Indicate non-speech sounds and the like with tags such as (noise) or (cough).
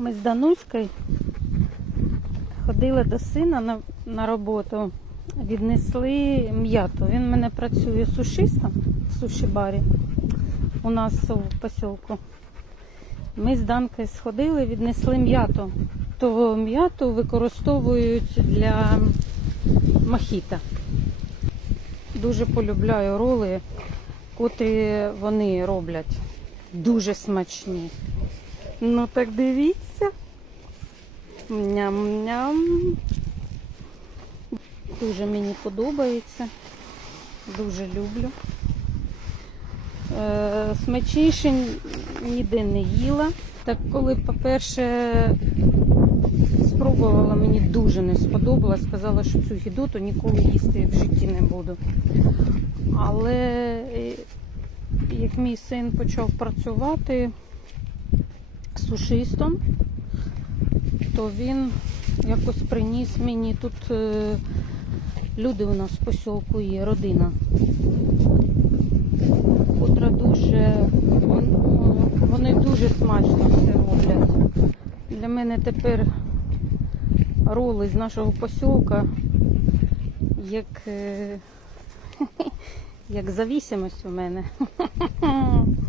Ми з Дануською ходили до сина на, на роботу, віднесли м'яту. Він в мене працює сушистом в суші-барі у нас у посілку. Ми з Данкою сходили, віднесли м'яту. То м'яту використовують для мохіта. Дуже полюбляю роли, котрі вони роблять. Дуже смачні. Ну так дивіться. Ням-ням. Дуже мені подобається. Дуже люблю. Е, смачніше ніде не їла. Так коли, по-перше, спробувала, мені дуже не сподобалось. Сказала, що цю гідоту ніколи їсти в житті не буду. Але е, як мій син почав працювати сушистом, то він якось приніс мені тут е, люди у нас в посілку є, родина, котра дуже вони дуже смачно все роблять. Для мене тепер роли з нашого посілка як, е, (laughs) як завісимость у мене. (laughs)